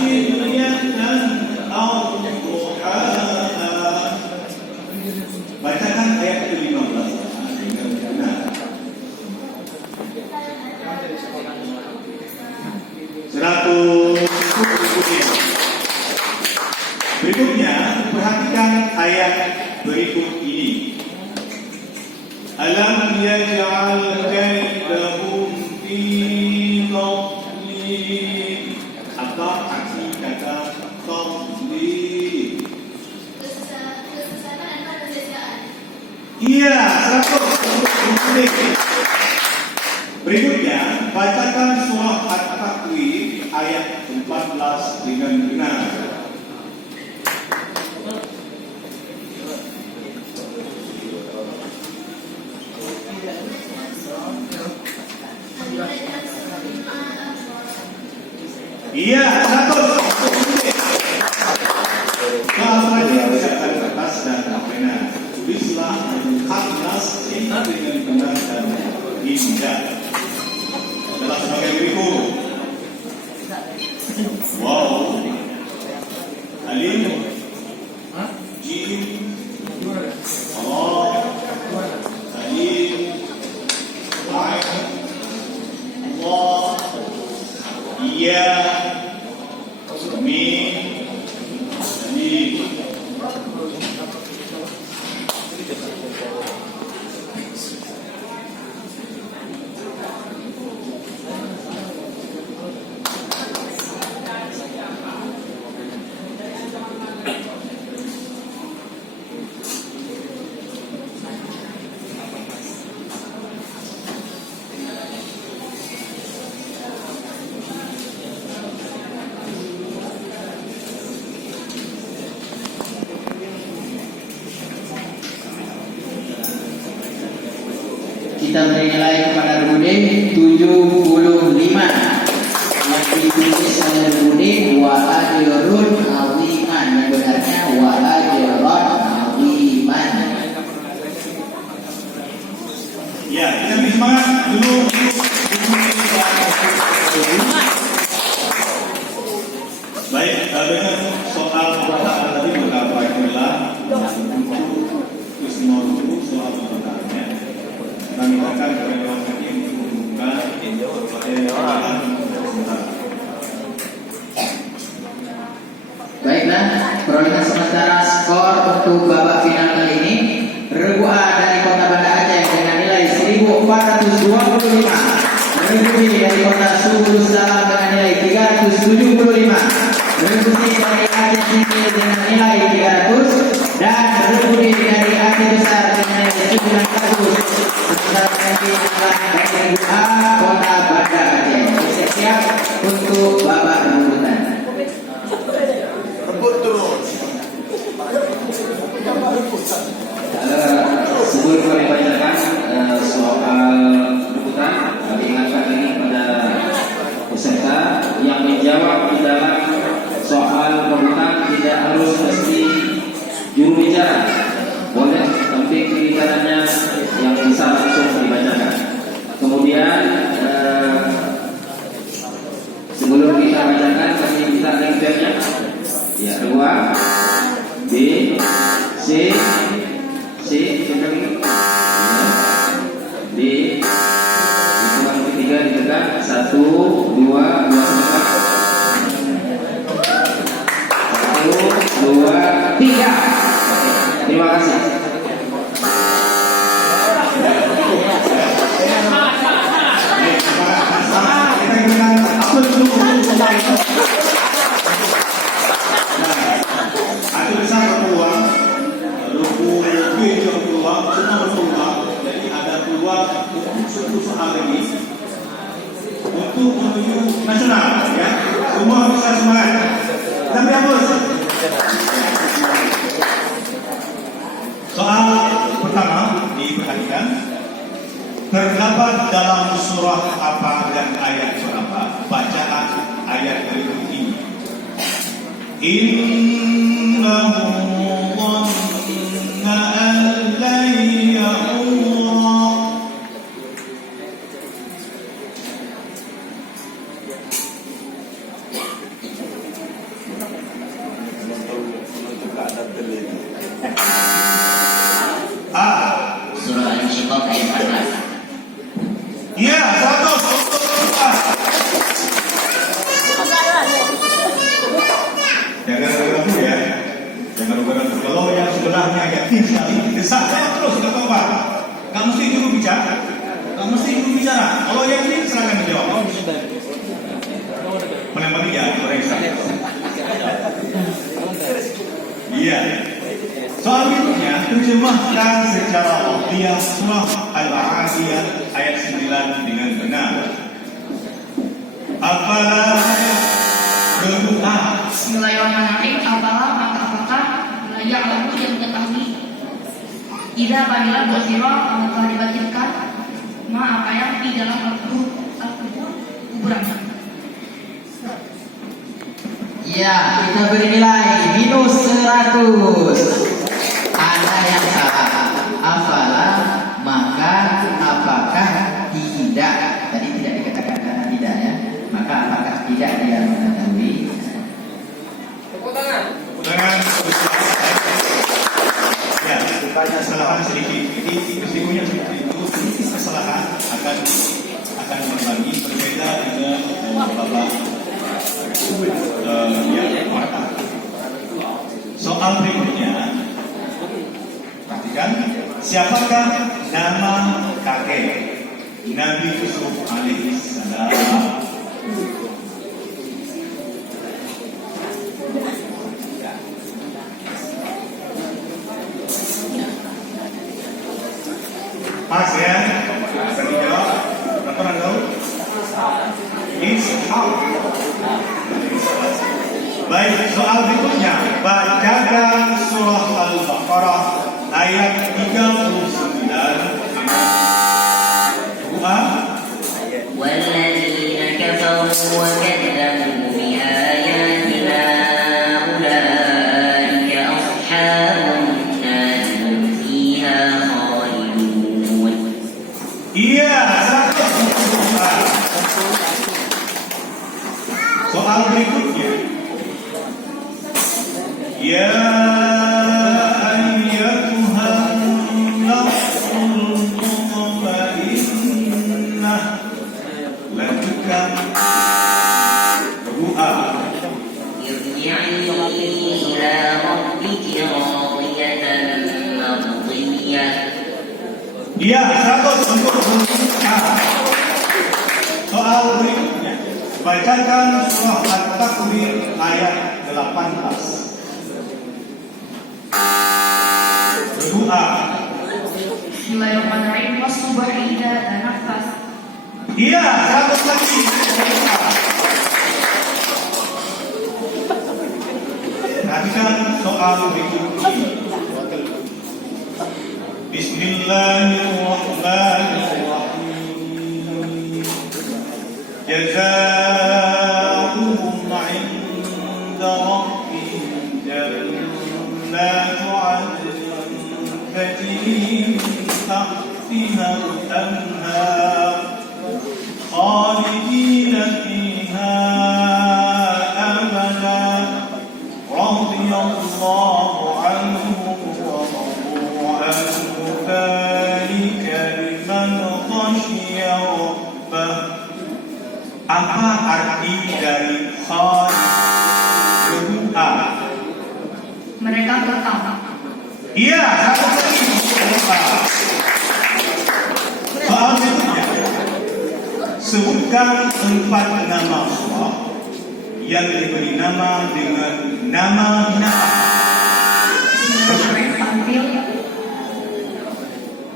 ashiyatan aw duhaha. Bacakan ayat ke-15 dengan benar. Berikutnya, perhatikan ayat berikut ini. Alam yaj'al kaidahum fi tadlil. Apa arti kata tadlil? Kesesatan dan perbedaan. Iya, 100. Berikutnya, bacakan surah At-Takwir ayat 14 dengan benar. Iya, 100. Kalau dia ucapkan kertas dan pena, tulislah Al-Nas dengan benar dan indah. Adalah sebagai berikut. Wow. Alif, Jim, Allah, Alif, Ain, Allah, Iya, Mim, Alif. Kita beri nilai kepada Rudin 75. Yang ditulis oleh Rudin wa ajrun aziman. Yang benarnya wa ajrun aziman. Ya, kita beri semangat dulu. Baik, dengan soal perkataan tadi beberapa inilah semua dulu soal perkataannya. Kami akan berdoa yang membuka Baiklah, perolehan sementara skor untuk babak final kali ini. Regu A dari Kota Banda Aceh dengan nilai 1425. Regu B dari Kota Subul Salam dengan nilai 375. Regu C dari Aceh Tinggi dengan nilai 300. Dan regu D dari Aceh Besar dengan nilai 900. Sementara lagi dari regu A Kota Banda Aceh. Siap untuk babak rebutan. Sebelum kami bacakan soal rebutan, kami ingatkan ini pada peserta yang menjawab di dalam soal rebutan tidak harus mesti juru bicara, boleh tapi kiritannya yang bisa langsung dibacakan. Kemudian sebelum kita bacakan, kami minta lengkapnya. Ya, 2 B C D hitungan ketiga ditekan 1 2 2 1 2 3. Terima kasih. Ada besar peluang, ruku juga peluang, semua peluang. Jadi ada peluang untuk soal ini untuk menuju nasional, ya. Semua bisa semangat. Tapi hapus. Soal pertama diperhatikan. Terdapat dalam surah apa dan ayat berapa? Bacaan ayat berikut ini. Innahu dhanna an lan yahura. Jangan ragu ya. Jangan ragu. Kalau yang sebelahnya yakin sekali, desak terus nggak apa-apa. Nggak mesti juru bicara. Nggak mesti juru bicara. Kalau yakin silakan dijawab. Penempatan ya, koreksi. Iya. Soal berikutnya, terjemahkan secara lafziah surah Al-A'rafiyah ayat 9 dengan benar. Apalah berdoa. Bismillahirrahmanirrahim. Apalah maka apakah layak lagu yang mengetahui Ida apabila bersiro telah dibangkitkan apa yang di dalam kuburan. Ya, kita beri nilai minus 100. Ada yang salah. Apalah maka apakah tidak. Tadi tidak dikatakan karena tidak ya. Maka apakah tidak dia mengetahui. Tangan. Ya, tanya kesalahan sedikit. Ini resikonya seperti itu. Sedikit kesalahan akan berbagi berbeda dengan Bapak. Soal berikutnya, perhatikan, siapakah nama kakek Nabi Yusuf alaihissalam? Mas ya, bisa dijawab. Berapa tahu? Ishak. Baik, soal berikutnya, bacakan surah Al-Baqarah ayat 39. والذين كفروا وكذبوا بآياتنا أولئك أصحاب النار هم فيها خالدون. Iya, 100. Soal berikutnya, ya ayyatuhan nafsul mutmainnah, lanjutkan doa. ارجعي إلى ربك راضية مرضية. Iya, 100 untuk soal berikutnya, bacakan surah At-Takwir ayat 18. Berdoa. Bismillahirrahmanirrahim. Wasubhi idza tanaffas. Iya, 100 lagi. Perhatikan soal berikutnya. Bismillahirrahmanirrahim. Jazaa'uhum 'inda rabbihim jannatu 'adnin tajri min tahtiha al-anhar khalidina fiha abada radiyallahu anhum wa radu anhu dhalika liman khashiya rabbah. Apa arti dari berdoa? Mereka kekal. Iya, satu lagi. Soal berikutnya, sebutkan 4 nama Allah yang diberi nama dengan nama binatang.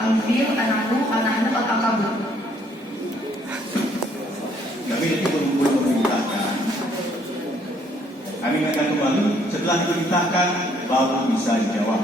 Al-Fil, An-Nahl, Al-Ankabut. Kami nanti belum memerintahkan. Kami akan kembali setelah diperintahkan baru bisa dijawab.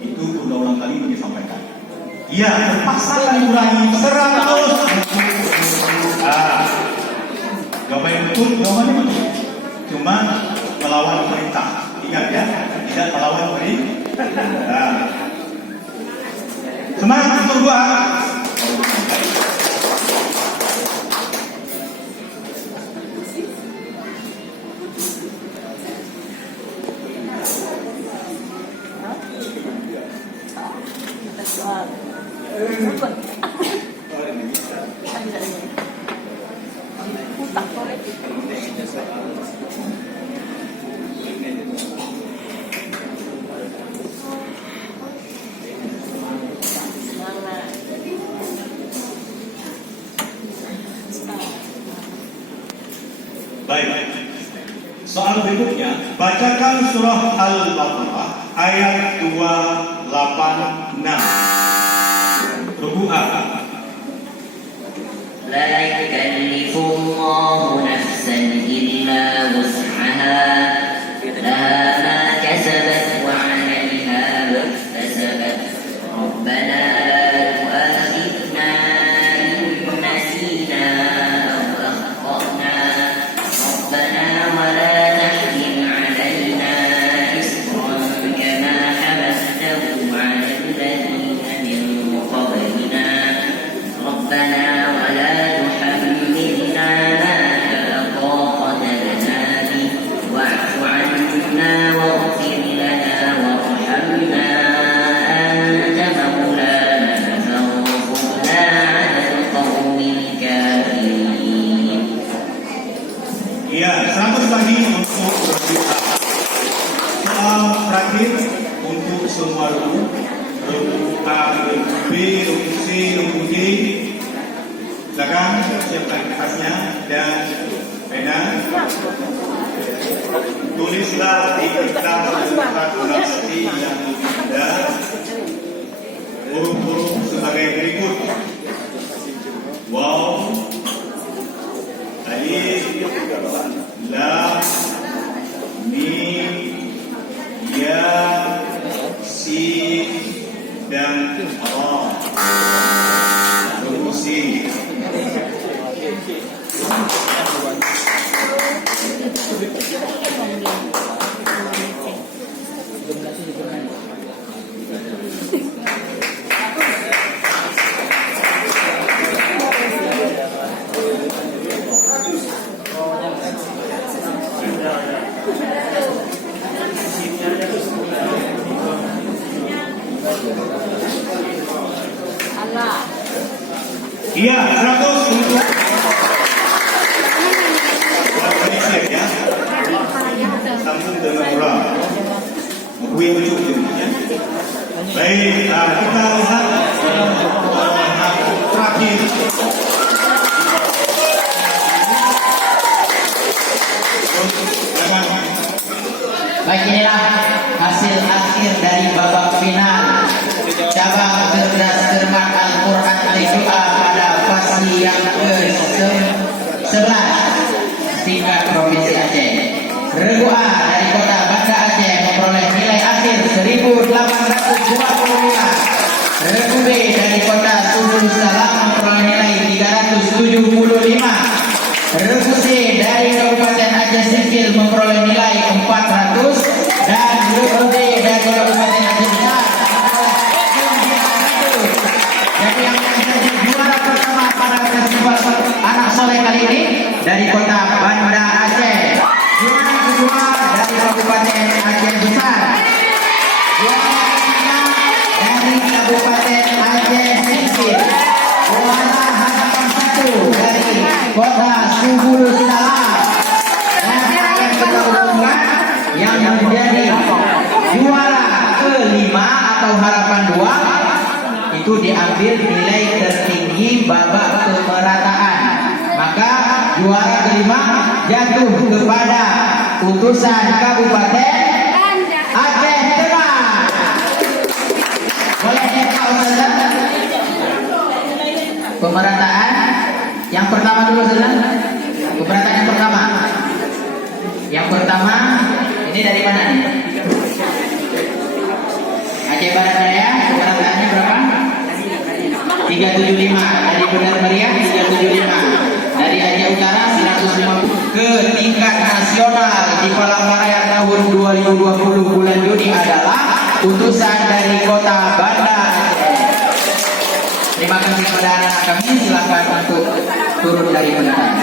Itu berulang kali disampaikan. Iya, terpaksa kami ulangi 100. Jawabannya betul. Cuma melawan perintah. Ingat ya, tidak melawan perintah. Semangat untuk doa. Soal berikutnya, bacakan surah Al-Baqarah ayat 286. Ruku A. لا يكلف الله نفسا إلا وسعها لها ما كسبت وعليها ما اكتسبت ربنا لا تؤاخذنا إن نسينا أو أخطأنا ربنا ولا تحمل علينا إصرا كما حملته على الذين من قبلنا ربنا ولا تحملنا ما لا طاقة لنا به واعف عنا واغفر لنا وارحمنا أنت مولانا فانصرنا على القوم الكافرين. Ya, 100 lagi untuk ruku A. Soal terakhir untuk semua ruku. Ruku A, ruku B, ruku C, ruku D. Silakan siapkan kertasnya dan pena. Tulislah di kertas kalkulasi yang ada huruf-huruf sebagai berikut. Waw, alif, lam, mim, ya, sin, dan ra. Huruf C. Iya, 100 untuk Malaysia ya. Sambung dengan orang. Gue ujuk ya. Baik, kita lihat terakhir. Baik, inilah hasil akhir dari babak final cabang cerdas cermat Al-Quran Al-Doa pada fasi yang ke-11 tingkat Provinsi Aceh. Regu A dari Kota Banda Aceh memperoleh nilai akhir 1825. Regu B dari Kota Subul Salam memperoleh nilai 375. Regu C dari Kabupaten Aceh Singkil memperoleh nilai 400 dan regu D dari Kabupaten Aceh Besar. Jadi yang menjadi juara pertama pada festival anak soleh kali ini dari Kota Banda Aceh. Juara kedua dari Kabupaten Aceh Besar. Juara ketiga dari Kabupaten Aceh Singkil. Juara hadapan satu dari Kota Subul Salam. Dan akan kita umumkan yang menjadi juara kelima atau harapan 2 itu diambil nilai tertinggi babak pemerataan. Maka juara kelima jatuh kepada utusan Kabupaten Aceh Tengah. Boleh kita usaha pemerataan yang pertama dulu saudara. Pemerataan yang pertama. Yang pertama ini dari mana nih? Aceh Barat Daya. Pemerataannya berapa? 375. Dari Benar Meriah 375. Dari Aceh Utara 150. Ke tingkat nasional di Palangkaraya tahun 2020 bulan Juni adalah utusan dari Kota Banda Aceh. Terima kasih kepada anak kami. Silakan untuk turun dari pendataan.